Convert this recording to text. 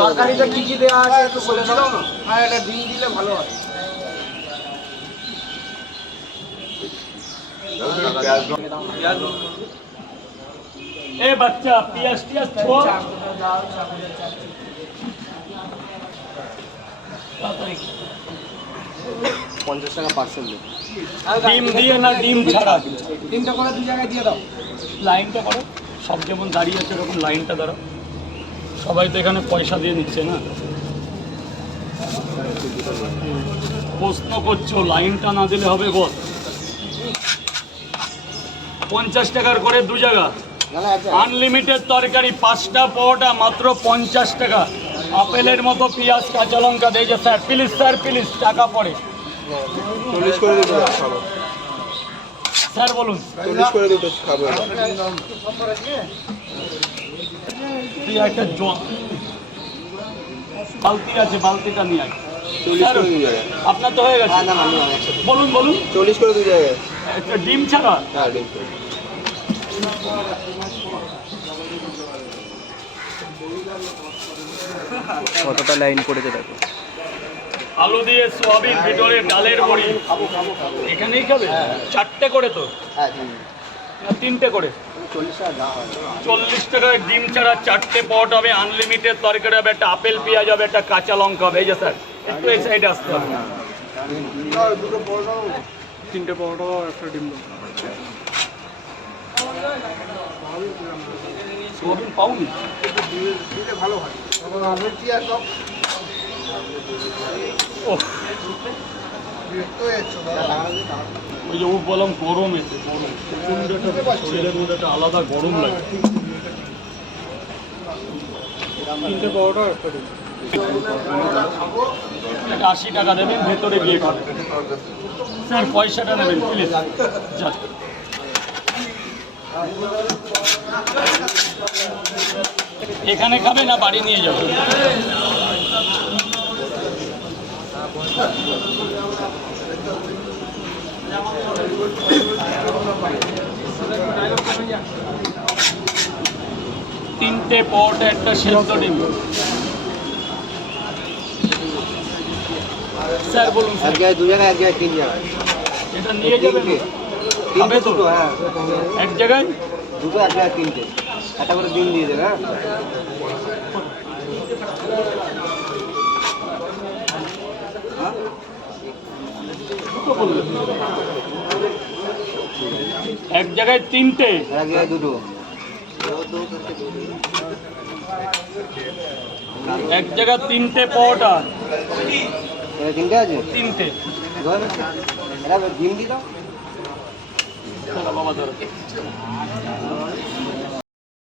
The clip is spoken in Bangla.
তরকারিতে কি কি দেওয়া আছে একটু বলে দাও না। হ্যাঁ, এটা ডিম দিলে ভালো হয়। এ বাচ্চা পিয়াজ টিয়াজ ছোয়া দাও 50 টাকা পার্সেল দিন। ডিম দিয়ে না ডিম ছাড়া? ডিমটা করে দু জায়গায় দিয়ে দাও। লাইনটা করো, সব যেমন দাঁড়িয়ে আছে এরকম লাইনটা দাঁড়াও। সবাই তো এখানে পয়সা দিয়ে নিচ্ছে না। প্রশ্ন করছো, লাইনটা না দিলে হবে বল? 50 টাকার করে দু জায়গা, আনলিমিটেড তরকারি, 5টা পরোটা মাত্র 50 টাকা। আপেলের মতো পেঁয়াজ কাঁচা লঙ্কা দিয়ে যে স্যার প্লিজ টাকা পড়ে 40 করে দিতে খাবো। স্যার বলুন। 40 করে দিতে খাবো। তুই একটা বালতি আছে, বালতিটা নিয়ে আয়। 40 করে দিতে জায়গায়। আপনার তো হয়ে গেছে। বলুন 40 করে দিতে জায়গায়। একটা ডিম ছাড়া। হ্যাঁ, ডিম। কতটা লাইন পড়েছে দেখো। আলু দিয়ে সোয়াবিন, ভিতরে ডালের বড়ি। এখানেই খাবে? 4টে করে তো না 3টে করে? 40 টাকায় ডিম ছাড়া 4টে পট হবে, আনলিমিটেড তরকারি হবে, একটা আপেল পেঁয়াজ হবে, একটা কাঁচা লঙ্কা হবে। এই যে স্যার একটু এই সাইডে আসতে হবে। 3টে পরোটা একটা ডিম। সোয়াবিন পাউনি? ভালো হয়। ওহ, ওই যে ও বললাম গরম এসে, গরম প্রচণ্ড, একটা শরীরের মধ্যে একটা আলাদা গরম লাগে। 3টে পরোটা একটা ডিম। একটা 80 টাকা দেবেন, ভেতরে গিয়ে খাবেন। স্যার পয়সাটা নেবেন প্লিজ। যান। এখানে খাবে না বাড়ি নিয়ে যাবে? তিনটে পট, একটা সেদ্ধ ডিম। স্যার বলুন। এক জায়গায় 2 জায়গায়, এক জায়গায় 3 জায়গায়। এটা নিয়ে যাবেন? খাবে তো? হ্যাঁ, এক জায়গায় দুটো, এক জায়গায় 3টে। একটা করে ডিম দিয়ে দেবে। হ্যাঁ, এক জায়গায় 3টে, এক জায়গায় 2টো। এক জায়গায় 3টে পরোটা। 3টে আছে? 3টে। এটা ডিম দিয়ে দাও। বাবা ধরো।